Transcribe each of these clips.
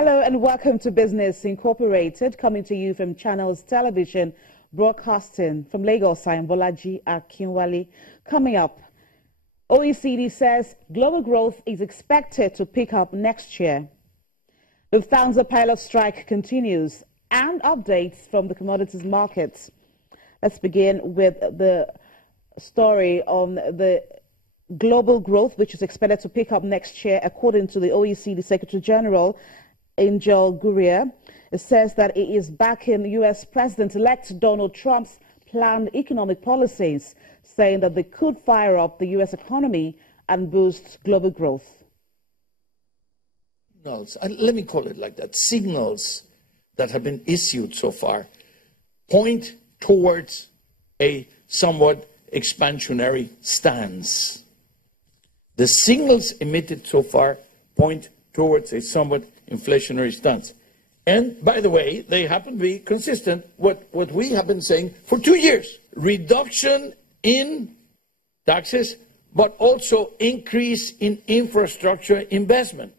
Hello and welcome to Business Incorporated, coming to you from Channels Television, broadcasting from Lagos. I am Bolaji Akinwale. Coming up, OECD says global growth is expected to pick up next year. Lufthansa pilot strike continues, and updates from the commodities markets. Let's begin with the story on the global growth, which is expected to pick up next year, according to the OECD Secretary General, Angel Gurria. It says that it is backing U.S. President-elect Donald Trump's planned economic policies, saying that they could fire up the U.S. economy and boost global growth. Let me call it like that. Signals that have been issued so far point towards a somewhat expansionary stance. The signals emitted so far point towards a somewhat inflationary stance. And, by the way, they happen to be consistent with what we have been saying for 2 years. Reduction in taxes, but also increase in infrastructure investment.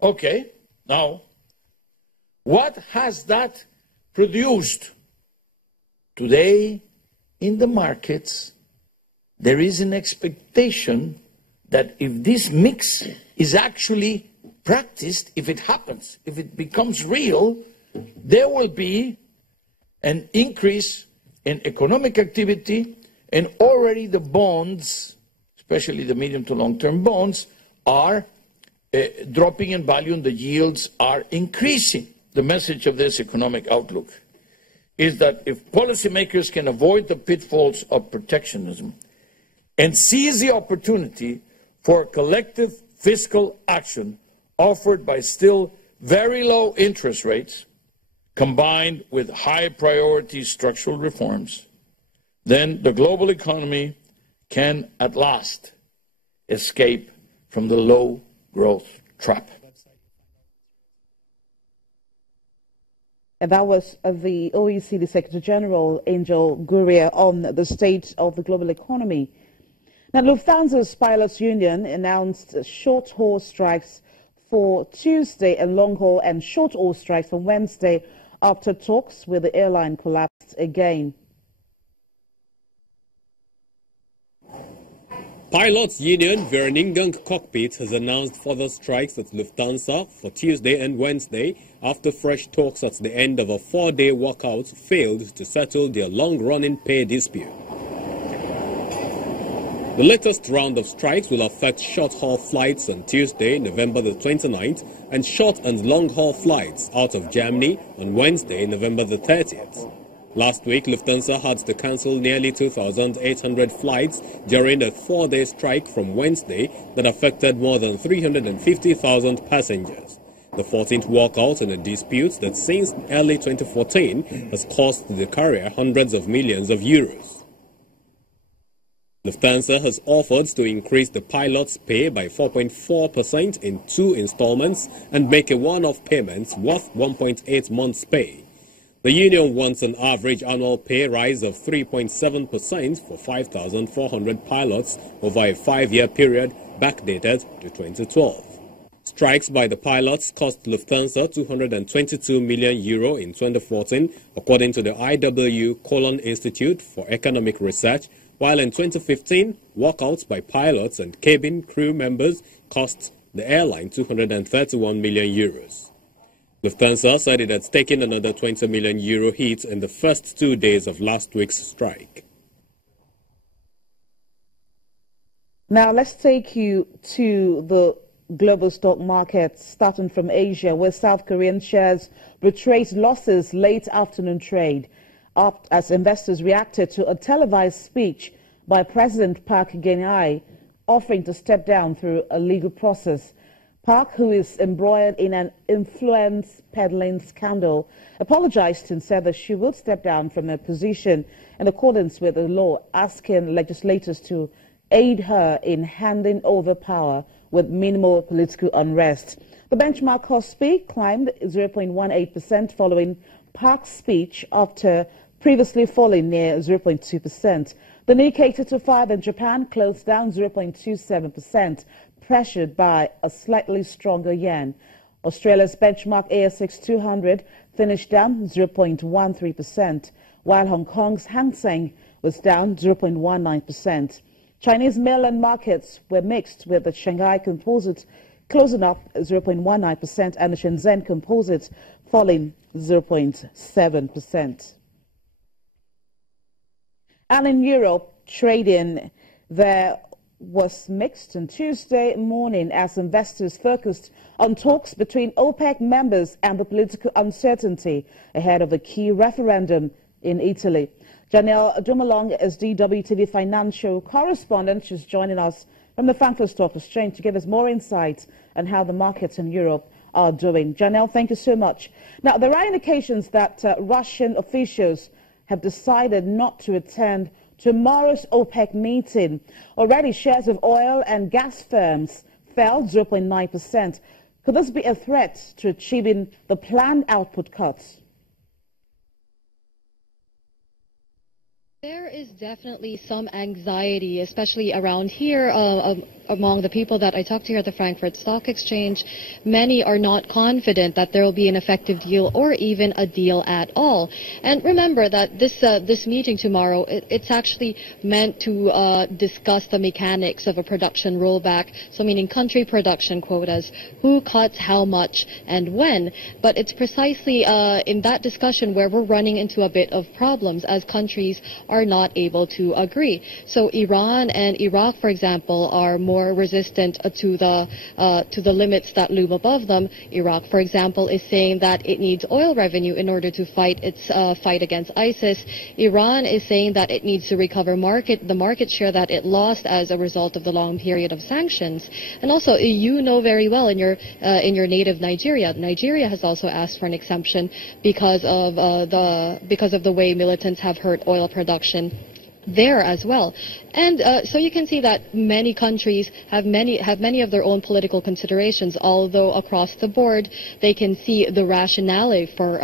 Okay, now, what has that produced? Today, in the markets, there is an expectation that if this mix is actually practiced, if it happens, if it becomes real, there will be an increase in economic activity, and already the bonds, especially the medium to long-term bonds, are dropping in value and the yields are increasing. The message of this economic outlook is that if policymakers can avoid the pitfalls of protectionism and seize the opportunity for collective fiscal action offered by still very low interest rates, combined with high priority structural reforms, then the global economy can at last escape from the low growth trap. And that was the OECD Secretary General, Angel Gurria, on the state of the global economy. Now, Lufthansa's pilots union announced short-haul strikes for Tuesday and long-haul and short-haul strikes on Wednesday after talks with the airline collapsed again. Pilots Union Vereinigung Cockpit has announced further strikes at Lufthansa for Tuesday and Wednesday after fresh talks at the end of a 4-day walkout failed to settle their long-running pay dispute. The latest round of strikes will affect short-haul flights on Tuesday, November the 29th, and short and long-haul flights out of Germany on Wednesday, November the 30th. Last week, Lufthansa had to cancel nearly 2,800 flights during a 4-day strike from Wednesday that affected more than 350,000 passengers. The 14th walkout in a dispute that since early 2014 has cost the carrier hundreds of millions of euros. Lufthansa has offered to increase the pilots' pay by 4.4% in 2 installments and make a one-off payment worth 1.8 months' pay. The union wants an average annual pay rise of 3.7% for 5,400 pilots over a 5-year period backdated to 2012. Strikes by the pilots cost Lufthansa €222 million in 2014, according to the IW Cologne Institute for Economic Research, while in 2015, walkouts by pilots and cabin crew members cost the airline €231 million. Lufthansa said it had taken another €20 million hit in the first 2 days of last week's strike. Now let's take you to the global stock market, starting from Asia, where South Korean shares retraced losses late afternoon trade, up as investors reacted to a televised speech by President Park Geun-hye offering to step down through a legal process. Park, who is embroiled in an influence peddling scandal, apologized and said that she would step down from her position in accordance with the law, asking legislators to aid her in handing over power with minimal political unrest. The benchmark Kospi climbed 0.18% following Park's speech after previously falling near 0.2%. The Nikkei 225 in Japan closed down 0.27%, pressured by a slightly stronger yen. Australia's benchmark ASX 200 finished down 0.13%, while Hong Kong's Hang Seng was down 0.19%. Chinese mainland markets were mixed, with the Shanghai Composite closing up 0.19% and the Shenzhen Composite falling 0.7%. And in Europe, trading there was mixed on Tuesday morning as investors focused on talks between OPEC members and the political uncertainty ahead of a key referendum in Italy. Janelle Dumalong is DWTV financial correspondent. She's joining us from the Frankfurt Stock Exchange to give us more insight on how the markets in Europe are doing. Janelle, thank you so much. Now, there are indications that Russian officials have decided not to attend tomorrow's OPEC meeting. Already, shares of oil and gas firms fell 0.9%. Could this be a threat to achieving the planned output cuts? There is definitely some anxiety, especially around here, among the people that I talked to here at the Frankfurt Stock Exchange. Many are not confident that there will be an effective deal or even a deal at all. And remember that this meeting tomorrow, it's actually meant to discuss the mechanics of a production rollback, so meaning country production quotas, who cuts how much and when. But it's precisely in that discussion where we're running into a bit of problems as countries are not able to agree. So Iran and Iraq, for example, are more resistant to the limits that loom above them. Iraq, for example, is saying that it needs oil revenue in order to fight its fight against ISIS. Iran is saying that it needs to recover the market share that it lost as a result of the long period of sanctions. And also, you know very well in your native Nigeria, Nigeria has also asked for an exemption because of the way militants have hurt oil production there as well. And so you can see that many countries have many of their own political considerations, although across the board they can see the rationale for